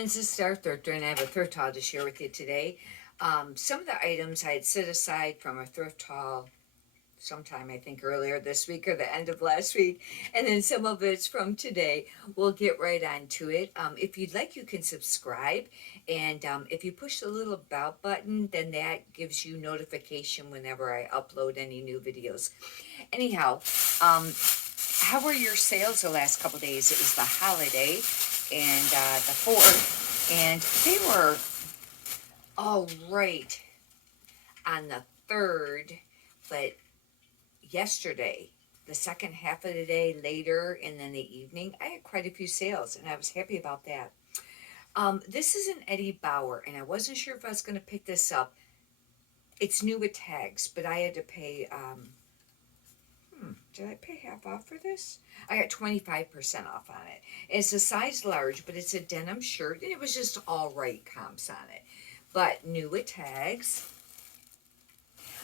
friends, this is Star Thrifter, and I have a thrift haul to share with you today. Some of the items I had set aside from a thrift haul sometime, I think earlier this week or the end of last week, and then some of it's from today. We'll get right on to it. If you'd like, you can subscribe, and if you push the little bell button, then that gives you notification whenever I upload any new videos. Anyhow, how were your sales the last couple days? It was the holiday and the 4th, and they were all right on the 3rd, but yesterday, the second half of the day, later, and then the evening, I had quite a few sales, and I was happy about that. This is an Eddie Bauer, and I wasn't sure if I was going to pick this up. It's new with tags, but I had to pay, did I pay half off for this? I got 25% off on it. It's a size large, but it's a denim shirt, and it was just all right comps on it. But new with tags.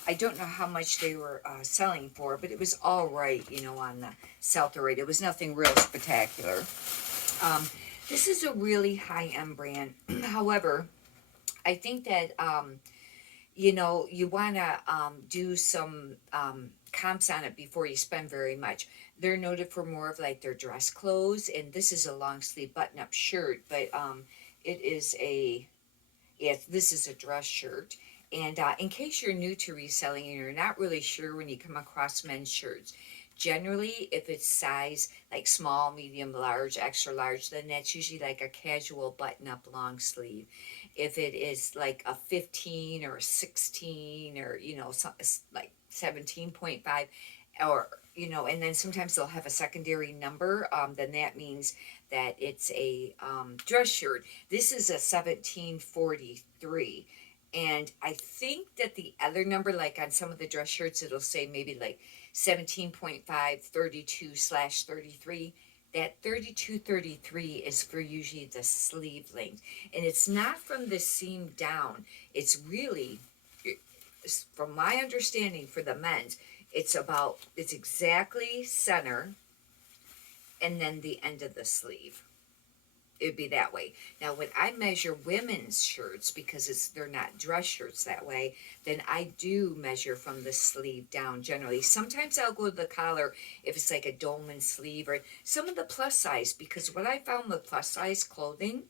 I don't know how much they were selling for, but it was all right, on the sell-through rate. It was nothing real spectacular. This is a really high-end brand. However, I think that, you want to do some comps on it before you spend very much. They're noted for more of like their dress clothes, and this is a long sleeve button-up shirt, but it is this is a dress shirt. And in case you're new to reselling and you're not really sure when you come across men's shirts, generally if it's size like small, medium, large, extra large, then that's usually like a casual button-up long sleeve. If it is like a 15 or a 16 or, like 17.5 or, and then sometimes they'll have a secondary number, then that means that it's a dress shirt. This is a 1743. And I think that the other number, like on some of the dress shirts, it'll say maybe like 17.5, 32/33. That 32/33 is for usually the sleeve length. And it's not from the seam down. It's really, from my understanding for the men's, it's exactly center and then the end of the sleeve. It'd be that way. Now, when I measure women's shirts, because they're not dress shirts that way, then I do measure from the sleeve down generally. Sometimes I'll go to the collar if it's like a dolman sleeve or some of the plus size, because what I found with plus size clothing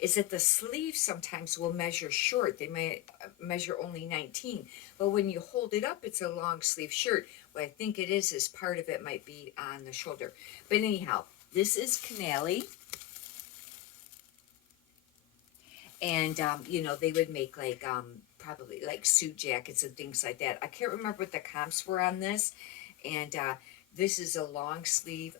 is that the sleeve sometimes will measure short. They may measure only 19, but when you hold it up, it's a long sleeve shirt. What I think it is part of it might be on the shoulder. But anyhow, this is Canali. And, they would make like, probably like suit jackets and things like that. I can't remember what the comps were on this. And this is a long sleeve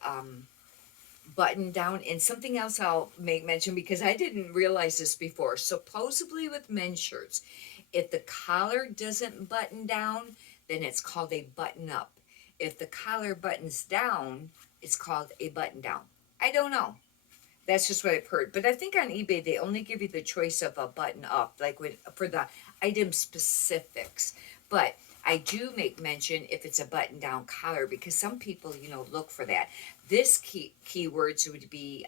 button down. And something else I'll make mention, because I didn't realize this before. Supposedly with men's shirts, if the collar doesn't button down, then it's called a button up. If the collar buttons down, it's called a button down. I don't know. That's just what I've heard. But I think on eBay, they only give you the choice of a button up, like for the item specifics. But I do make mention if it's a button down collar, because some people, look for that. This keywords would be,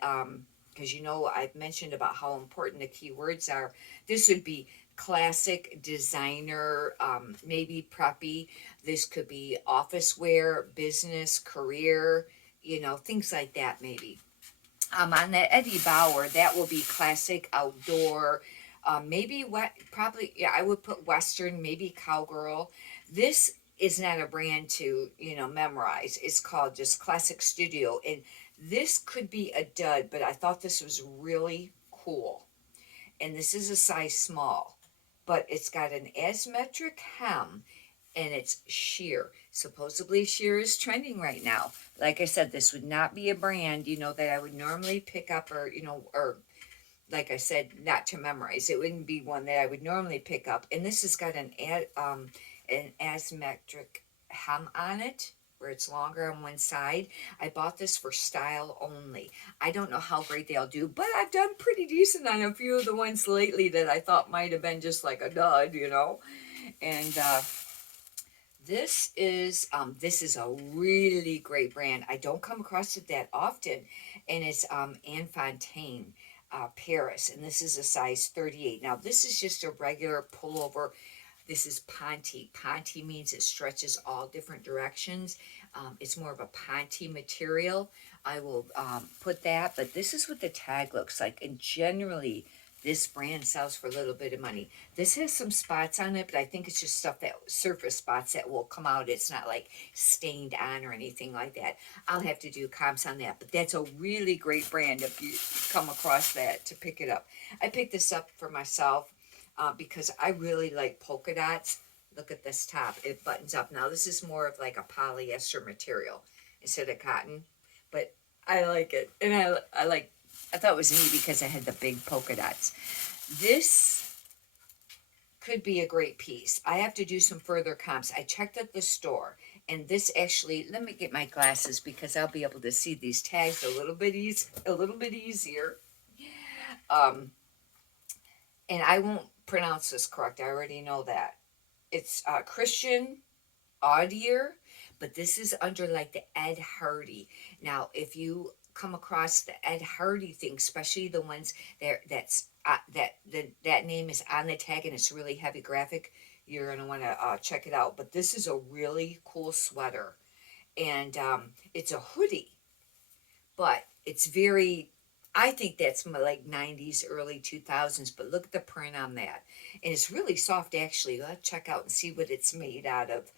because I've mentioned about how important the keywords are. This would be classic, designer, maybe preppy. This could be office wear, business, career, things like that maybe. On the Eddie Bauer, that will be classic, outdoor, maybe probably, yeah, I would put Western, maybe cowgirl. This is not a brand to, memorize. It's called just Classic Studio. And this could be a dud, but I thought this was really cool. And this is a size small, but it's got an asymmetric hem and it's sheer. Supposedly sheer is trending right now. Like I said, this would not be a brand, that I would normally pick up or, or like I said, not to memorize. It wouldn't be one that I would normally pick up. And this has got an asymmetric hem on it, where it's longer on one side. I bought this for style only. I don't know how great they'll do, but I've done pretty decent on a few of the ones lately that I thought might have been just like a dud, And this is a really great brand. I don't come across it that often, and it's Anne Fontaine. Paris, and this is a size 38. Now, this is just a regular pullover. This is Ponte. Ponte means it stretches all different directions. It's more of a Ponte material. I will put that, but this is what the tag looks like. And generally, this brand sells for a little bit of money. This has some spots on it, but I think it's just stuff that surface spots that will come out. It's not like stained on or anything like that. I'll have to do comps on that, but that's a really great brand if you come across that to pick it up. I picked this up for myself because I really like polka dots. Look at this top, it buttons up. Now this is more of like a polyester material instead of cotton, but I like it. And I thought it was neat because I had the big polka dots. This could be a great piece. I have to do some further comps. I checked at the store, and this actually, let me get my glasses because I'll be able to see these tags a little bit easier. And I won't pronounce this correct. I already know that. It's Christian Audier, but this is under like the Ed Hardy. Now, if you come across the Ed Hardy thing, especially the ones that name is on the tag and it's really heavy graphic, you're gonna want to check it out. But this is a really cool sweater, and it's a hoodie, but it's very. I think that's like 90s, early 2000s, but look at the print on that. And it's really soft, actually. Let's check out and see what it's made out of.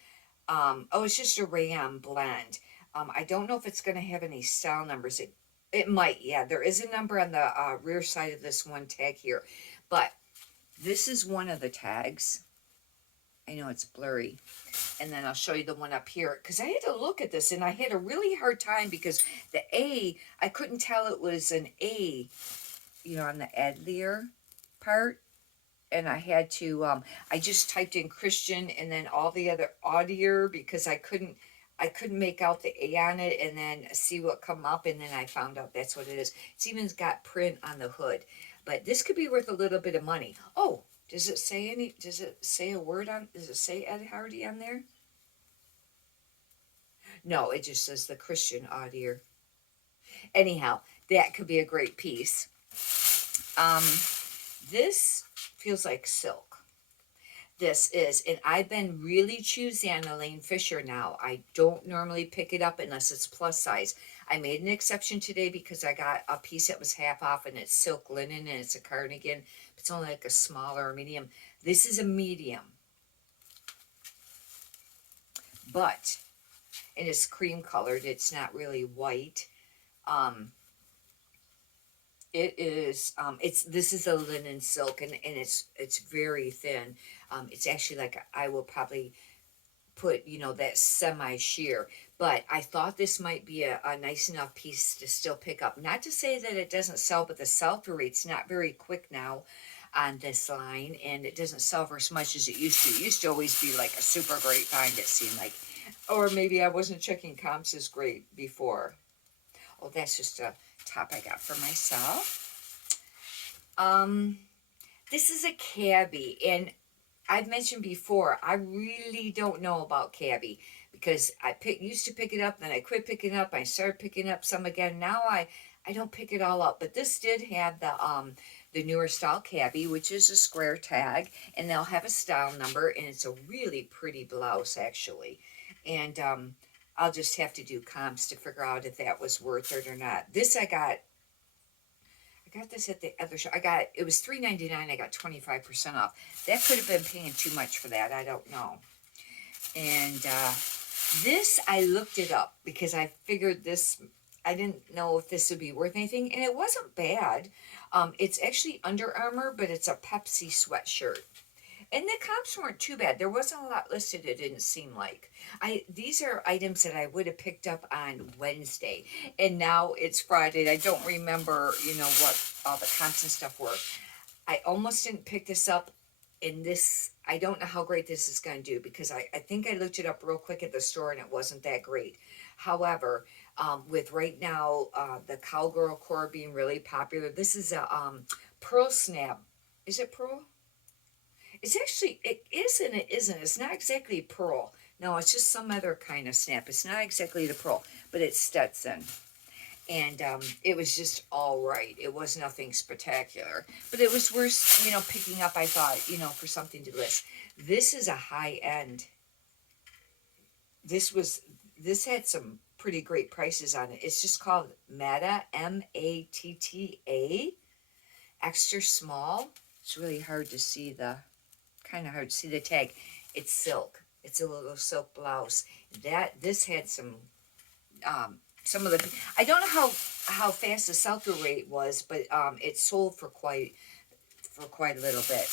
Oh, it's just a rayon blend. I don't know if it's going to have any style numbers. It might, yeah. There is a number on the rear side of this one tag here. But this is one of the tags. I know it's blurry. And then I'll show you the one up here. Because I had to look at this, and I had a really hard time because the A, I couldn't tell it was an A, on the Adlier part. And I had to, I just typed in Christian and then all the other Audier because I couldn't make out the A on it and then see what come up, and then I found out that's what it is. It's even got print on the hood. But this could be worth a little bit of money. Oh, does it say a word on, does it say Ed Hardy on there? No, it just says the Christian Audier. Anyhow, that could be a great piece. This feels like silk. This is, and I've been really choosy on Elaine Fisher now. I don't normally pick it up unless it's plus size. I made an exception today because I got a piece that was half off, and it's silk linen and it's a cardigan. It's only like a small or a medium. This is a medium, but it is cream colored. It's not really white. It is, this is a linen silk, and it's very thin. It's actually like, I will probably put, that semi-sheer. But I thought this might be a nice enough piece to still pick up. Not to say that it doesn't sell, but the sell-through rate's not very quick now on this line, and it doesn't sell for as much as it used to. It used to always be like a super great find, it seemed like. Or maybe I wasn't checking comps as great before. Oh, that's just a top I got for myself. This is a cabbie, and I've mentioned before, I really don't know about cabbie because I used to pick it up, then I quit picking up. I started picking up some again. Now I don't pick it all up, but this did have the newer style cabbie, which is a square tag, and they'll have a style number, and it's a really pretty blouse actually. And I'll just have to do comps to figure out if that was worth it or not. This I got this at the other shop. It was $3.99. I got 25% off. That could have been paying too much for that. I don't know. And this, I looked it up because I figured this, I didn't know if this would be worth anything, and it wasn't bad. It's actually Under Armour, but it's a Pepsi sweatshirt. And the comps weren't too bad. There wasn't a lot listed, it didn't seem like. These are items that I would have picked up on Wednesday. And now it's Friday. I don't remember, what all the comps and stuff were. I almost didn't pick this up in this. I don't know how great this is going to do because I think I looked it up real quick at the store and it wasn't that great. However, with right now the cowgirl core being really popular, this is a pearl snap. Is it pearl? It's actually, it is and it isn't. It's not exactly pearl. No, it's just some other kind of snap. It's not exactly the pearl, but it's Stetson. and it was just all right. It was nothing spectacular, but it was worth, picking up. I thought, for something to list. This is a high end. This was this had some pretty great prices on it. It's just called Matta, Matta, extra small. It's really hard to see kind of hard to see the tag. It's silk. It's a little silk blouse. This had some of the, I don't know how fast the sell-through rate was, but it sold for quite a little bit.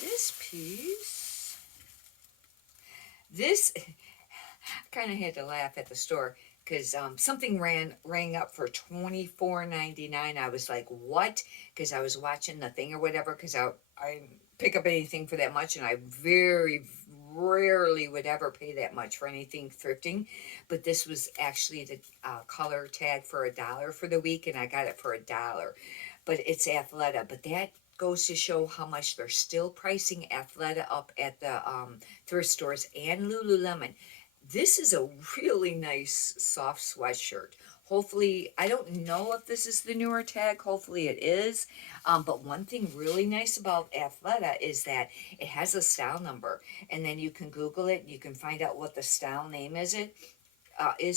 This piece, this kind of had to laugh at the store because something rang up for $24.99. I was like, what? Because I was watching the thing or whatever, because I pick up anything for that much, and I very rarely would ever pay that much for anything thrifting. But this was actually the color tag for $1 for the week, and I got it for $1. But it's Athleta, but that goes to show how much they're still pricing Athleta up at the thrift stores and Lululemon. This is a really nice soft sweatshirt. Hopefully, I don't know if this is the newer tag. Hopefully it is. But one thing really nice about Athleta is that it has a style number. And then you can Google it. You can find out what the style name is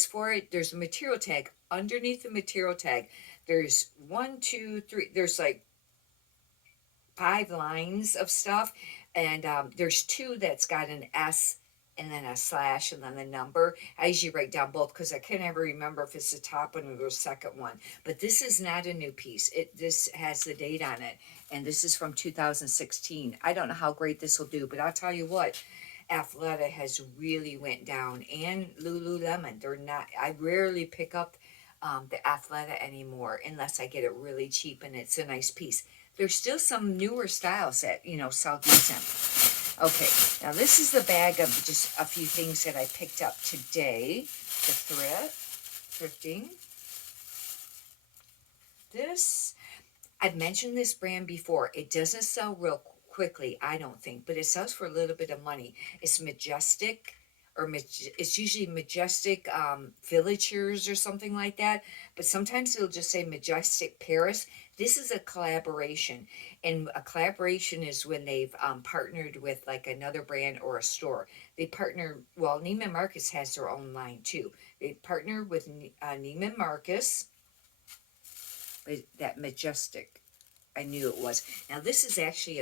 for it. There's a material tag. Underneath the material tag, there's 1, 2, 3. There's like 5 lines of stuff. And there's 2 that's got an S and then a slash and then the number. I usually write down both because I can't ever remember if it's the top one or the second one. But this is not a new piece. This has the date on it, and this is from 2016. I don't know how great this will do, but I'll tell you what, Athleta has really went down, and Lululemon. They're not. I rarely pick up the Athleta anymore unless I get it really cheap and it's a nice piece. There's still some newer styles that sell decent. Okay, now this is the bag of just a few things that I picked up today. The thrifting. I've mentioned this brand before. It doesn't sell real quickly, I don't think, but it sells for a little bit of money. It's Majestic, it's usually Majestic Villagers or something like that, but sometimes it'll just say Majestic Paris. This is a collaboration, and a collaboration is when they've partnered with like another brand or a store. They partner, well, Neiman Marcus has their own line too. They partnered with Neiman Marcus, that Majestic, I knew it was. Now this is actually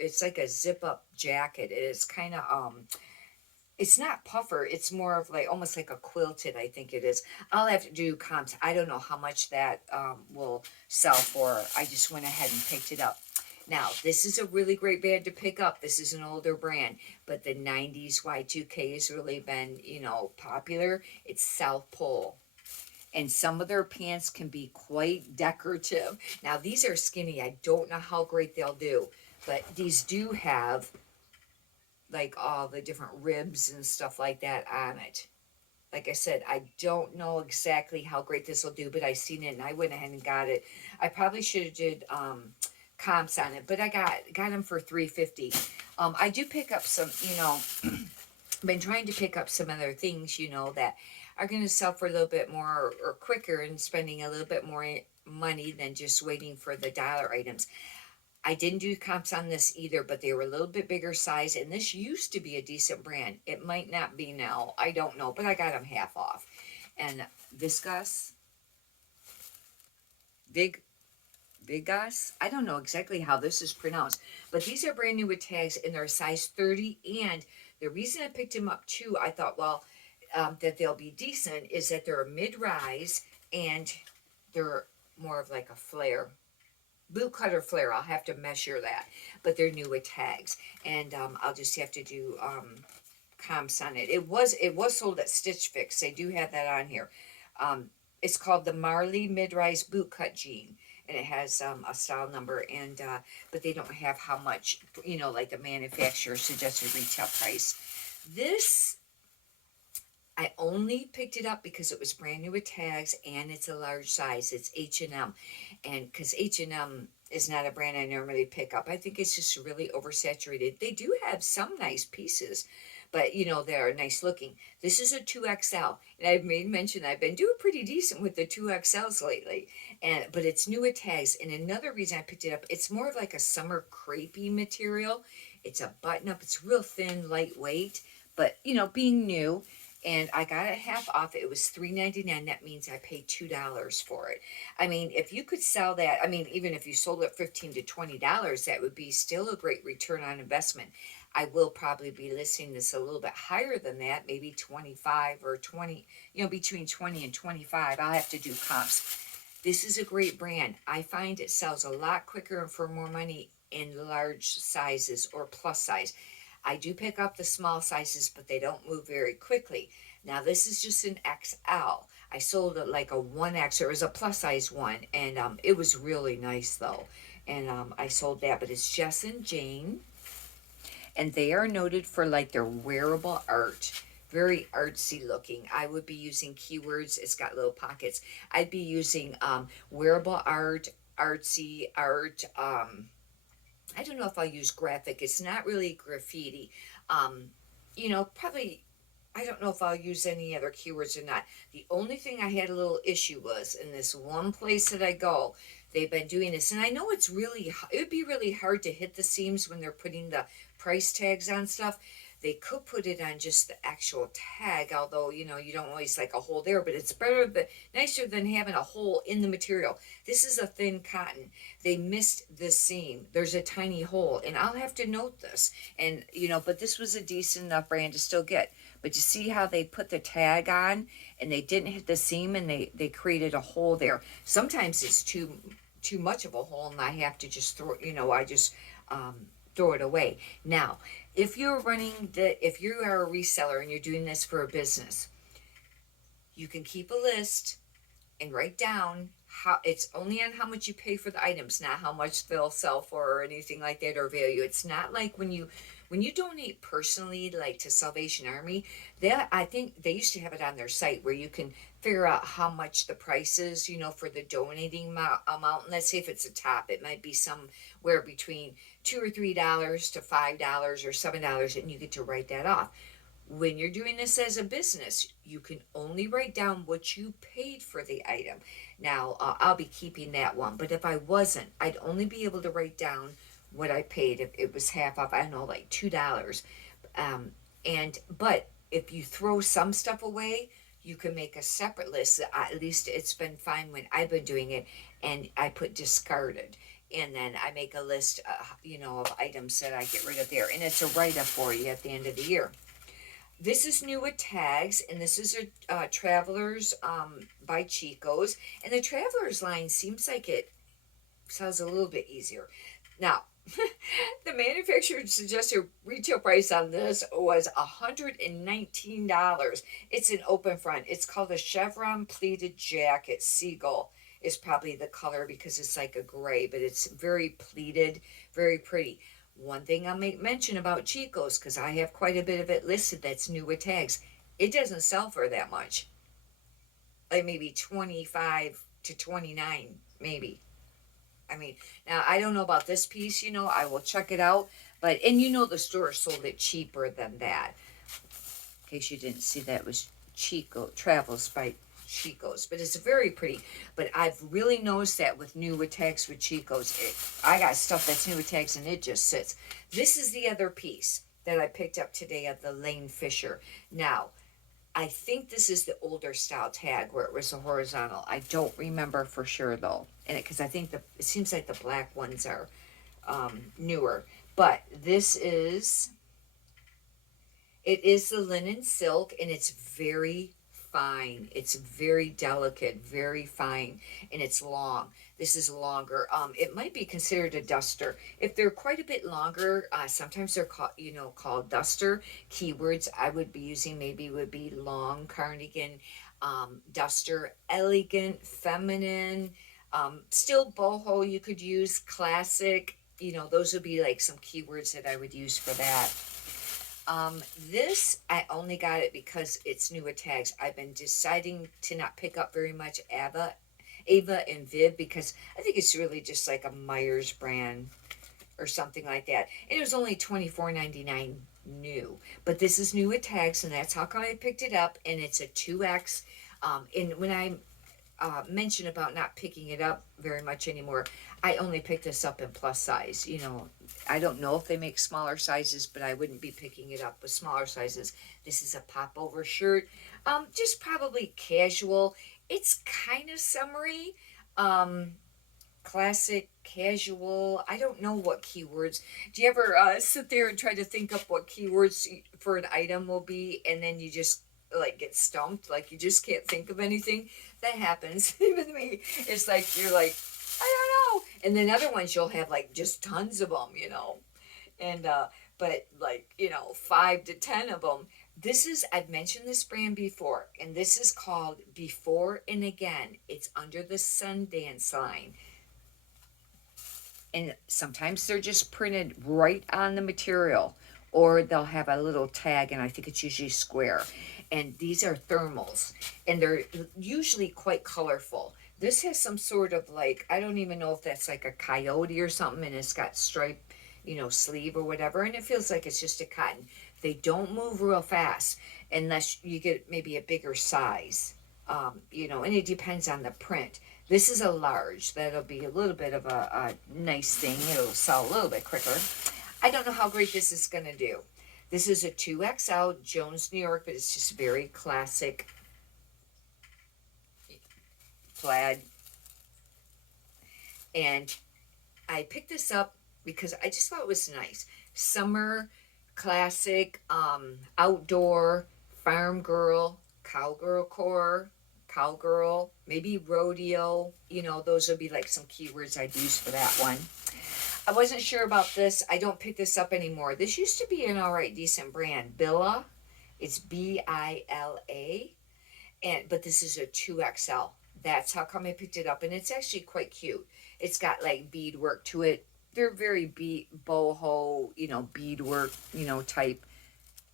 it's like a zip up jacket. It's kind of, it's not puffer, it's more of like almost like a quilted, I think it is. I'll have to do comps. I don't know how much that will sell for. I just went ahead and picked it up. Now, this is a really great band to pick up. This is an older brand, but the 90s Y2K has really been, popular. It's South Pole. And some of their pants can be quite decorative. Now, these are skinny. I don't know how great they'll do, but these do have like all the different ribs and stuff like that on it. Like I said, I don't know exactly how great this will do, but I seen it and I went ahead and got it. I probably should have did comps on it, but I got them for $3.50. I do pick up some, been trying to pick up some other things, that are going to sell for a little bit more or quicker, and spending a little bit more money than just waiting for the dollar items. I didn't do comps on this either, but they were a little bit bigger size, and this used to be a decent brand. It might not be now. I don't know, but I got them half off. And Viscose, Vigos, I don't know exactly how this is pronounced, but these are brand new with tags, and they're a size 30, and the reason I picked them up too, I thought, well, that they'll be decent, is that they're a mid-rise, and they're more of like a flare. Boot cutter flare. I'll have to measure that, but they're new with tags, and I'll just have to do comps on it. It was sold at Stitch Fix. They do have that on here. It's called the Marley Mid-Rise Boot Cut Jean, and it has a style number, and but they don't have how much, like the manufacturer suggested retail price. This, I only picked it up because it was brand new with tags, and it's a large size. It's H&M, and because H&M is not a brand I normally pick up. I think it's just really oversaturated. They do have some nice pieces, but you know, they're nice looking. This is a 2XL, and I've made mention I've been doing pretty decent with the 2XLs lately, and but it's new with tags. And another reason I picked it up, it's more of like a summer crepey material. It's a button up. It's real thin, lightweight, but you know, being new. And I got it half off. It was $3.99. That means I paid $2 for it. I mean, if you could sell that, I mean, even if you sold it $15 to $20, that would be still a great return on investment. I will probably be listing this a little bit higher than that, maybe 25 or 20, you know, between 20 and 25. I'll have to do comps. This is a great brand. I find it sells a lot quicker and for more money in large sizes or plus size. I do pick up the small sizes, but they don't move very quickly. Now, this is just an XL. I sold it like a 1X, or it was a plus size one, and it was really nice though. And I sold that, but it's Jess and Jane, and they are noted for like their wearable art. Very artsy looking. I would be using keywords. It's got little pockets. I'd be using wearable art, artsy art. I don't know if I'll use graphic. It's not really graffiti. You know, probably, I don't know if I'll use any other keywords or not. The only thing I had a little issue was in this one place that I go, they've been doing this. And I know it's really, it would be really hard to hit the seams when they're putting the price tags on stuff. They could put it on just the actual tag, although, you know, you don't always like a hole there, but it's better, but nicer than having a hole in the material. This is a thin cotton. They missed the seam. There's a tiny hole, and I'll have to note this. And, you know, but this was a decent enough brand to still get. But you see how they put the tag on, and they didn't hit the seam, and they created a hole there. Sometimes it's too much of a hole, and I have to just throw, you know, I just throw it away. Now, if you're if you are a reseller and you're doing this for a business, you can keep a list and write down how it's only on how much you pay for the items, not how much they'll sell for or anything like that, or value. It's not like when you donate personally, like to Salvation Army, I think they used to have it on their site where you can figure out how much the price is, you know, for the donating amount. And let's say if it's a top, it might be somewhere between $2 or $3 to $5 or $7, and you get to write that off. When you're doing this as a business, you can only write down what you paid for the item. Now, I'll be keeping that one, but if I wasn't, I'd only be able to write down what I paid if it was half off. I don't know, like $2. But if you throw some stuff away, you can make a separate list. At least it's been fine when I've been doing it, and I put discarded. And then I make a list, you know, of items that I get rid of there. And it's a write-up for you at the end of the year. This is new with tags, and this is a Travelers by Chico's. And the Travelers line seems like it sells a little bit easier. Now, the manufacturer suggested retail price on this was $119. It's an open front. It's called a chevron pleated jacket. Seagull is probably the color because it's like a gray, but it's very pleated, very pretty. One thing I'll make mention about Chico's, because I have quite a bit of it listed that's new with tags, it doesn't sell for that much. Like maybe 25 to 29, maybe. I mean, now I don't know about this piece, you know, I will check it out, but, and you know the store sold it cheaper than that. In case you didn't see that, it was Chico, Travels by Chico's, but it's very pretty. But I've really noticed that with new with tags with Chico's, I got stuff that's new with tags and it just sits. This is the other piece that I picked up today of the Lane Fisher. Now, I think this is the older style tag where it was a horizontal. I don't remember for sure though, and because I think it seems like the black ones are newer. But this is, it is the linen silk, and it's very fine. It's very delicate, very fine, and it's long. This is longer. It might be considered a duster. If they're quite a bit longer, sometimes they're called, you know, called duster. Keywords I would be using maybe would be long cardigan, duster, elegant, feminine, still boho you could use, classic. You know, those would be like some keywords that I would use for that. This, I only got it because it's new with tags. I've been deciding to not pick up very much Ava and Viv, because I think it's really just like a Myers brand or something like that. And it was only $24.99 new. But this is new with tags, and that's how come I picked it up. And it's a 2X. And when I mention about not picking it up very much anymore, I only pick this up in plus size. You know, I don't know if they make smaller sizes, but I wouldn't be picking it up with smaller sizes. This is a popover shirt. Just probably casual. It's kind of summery. Classic, casual. I don't know what keywords. Do you ever sit there and try to think up what keywords for an item will be, and then you just like get stumped, like you just can't think of anything? That happens with me. It's like you're like, I don't know, and then other ones you'll have like just tons of them, you know, and but like, you know, 5 to 10 of them. This is, I've mentioned this brand before, and this is called Before and Again. It's under the Sundance line. And sometimes they're just printed right on the material, or they'll have a little tag, and I think it's usually square. And these are thermals, and they're usually quite colorful. This has some sort of like, I don't even know if that's like a coyote or something, and it's got stripe, you know, sleeve or whatever, and it feels like it's just a cotton. They don't move real fast unless you get maybe a bigger size, you know, and it depends on the print. This is a large. That'll be a little bit of a nice thing. It'll sell a little bit quicker. I don't know how great this is going to do. This is a 2XL, Jones, New York, but it's just very classic plaid. And I picked this up because I just thought it was nice. Summer, classic, outdoor, farm girl, cowgirl core, cowgirl, maybe rodeo. You know, those would be like some keywords I'd use for that one. I wasn't sure about this. I don't pick this up anymore. This used to be an alright, decent brand. Billa. It's Bila. But this is a 2XL. That's how come I picked it up. And it's actually quite cute. It's got like beadwork to it. They're very boho, you know, beadwork, you know, type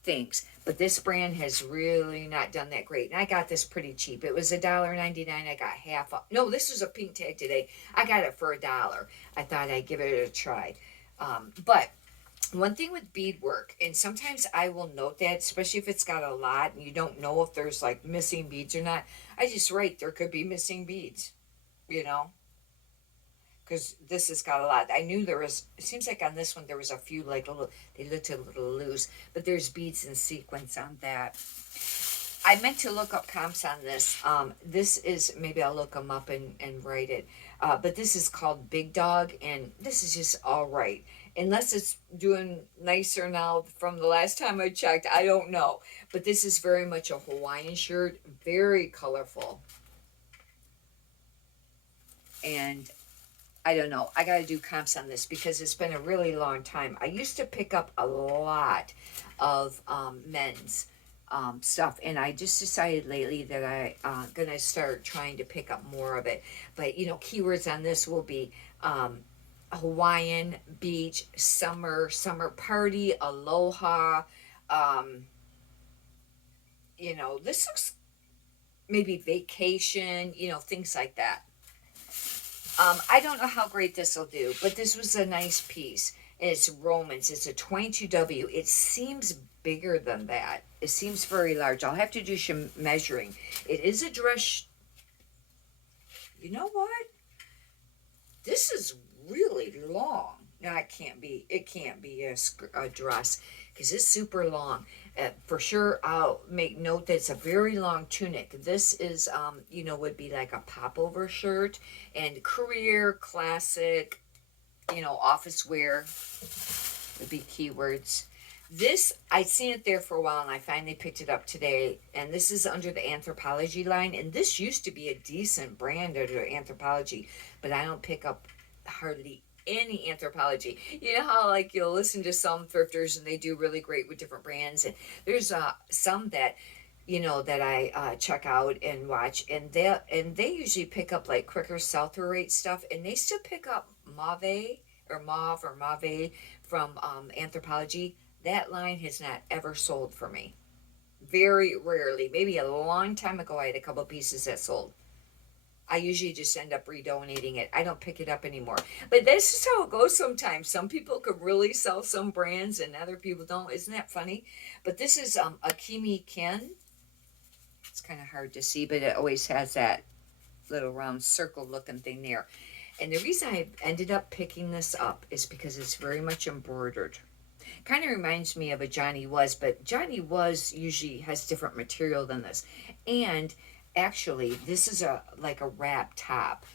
things. But this brand has really not done that great. And I got this pretty cheap. It was $1.99. I got half up. No, this was a pink tag today. I got it for $1. I thought I'd give it a try. But one thing with beadwork, and sometimes I will note that, especially if it's got a lot and you don't know if there's like missing beads or not, I just write there could be missing beads, you know, because this has got a lot. I knew there was, it seems like on this one there was a few like little, they looked a little loose, but there's beads and sequins on that. I meant to look up comps on this. This is, maybe I'll look them up and write it. But this is called Big Dog, and this is just all right. Unless it's doing nicer now from the last time I checked, I don't know. But this is very much a Hawaiian shirt, very colorful. And I don't know. I got to do comps on this because it's been a really long time. I used to pick up a lot of men's stuff, and I just decided lately that I'm gonna start trying to pick up more of it. But you know, keywords on this will be Hawaiian, beach, summer, summer party, aloha. You know, this looks maybe vacation. You know, things like that. I don't know how great this will do, but this was a nice piece. And it's Romans. It's a 22W. It seems bigger than that. It seems very large. I'll have to do some measuring. It is a dress. You know what? This is really long. No, it can't be. It can't be a dress because it's super long. For sure, I'll make note that it's a very long tunic. This is, you know, would be like a popover shirt, and career, classic, you know, office wear would be keywords. This, I'd seen it there for a while, and I finally picked it up today. And this is under the Anthropology line. And this used to be a decent brand under Anthropology, but I don't pick up hardly any Anthropology. You know how like you'll listen to some thrifters and they do really great with different brands, and there's some that, you know, that I check out and watch, and they usually pick up like quicker sell-through rate stuff, and they still pick up Mauve from Anthropology. That line has not ever sold for me. Very rarely. Maybe a long time ago I had a couple pieces that sold. I usually just end up redonating it. I don't pick it up anymore. But this is how it goes sometimes. Some people could really sell some brands and other people don't. Isn't that funny? But this is Akimi Ken. It's kind of hard to see, but it always has that little round circle looking thing there. And the reason I ended up picking this up is because it's very much embroidered. Kind of reminds me of a Johnny Was, but Johnny Was usually has different material than this. And actually, this is a like a wrap top.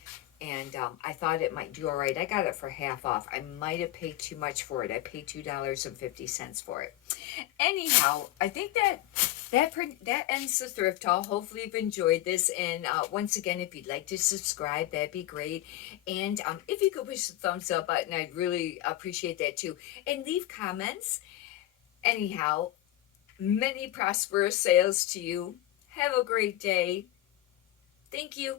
And I thought it might do all right. I got it for half off. I might have paid too much for it. I paid $2.50 for it. Anyhow, I think that ends the thrift haul. Hopefully you've enjoyed this. And once again, if you'd like to subscribe, that'd be great. And if you could push the thumbs up button, I'd really appreciate that too. And leave comments. Anyhow, many prosperous sales to you. Have a great day. Thank you.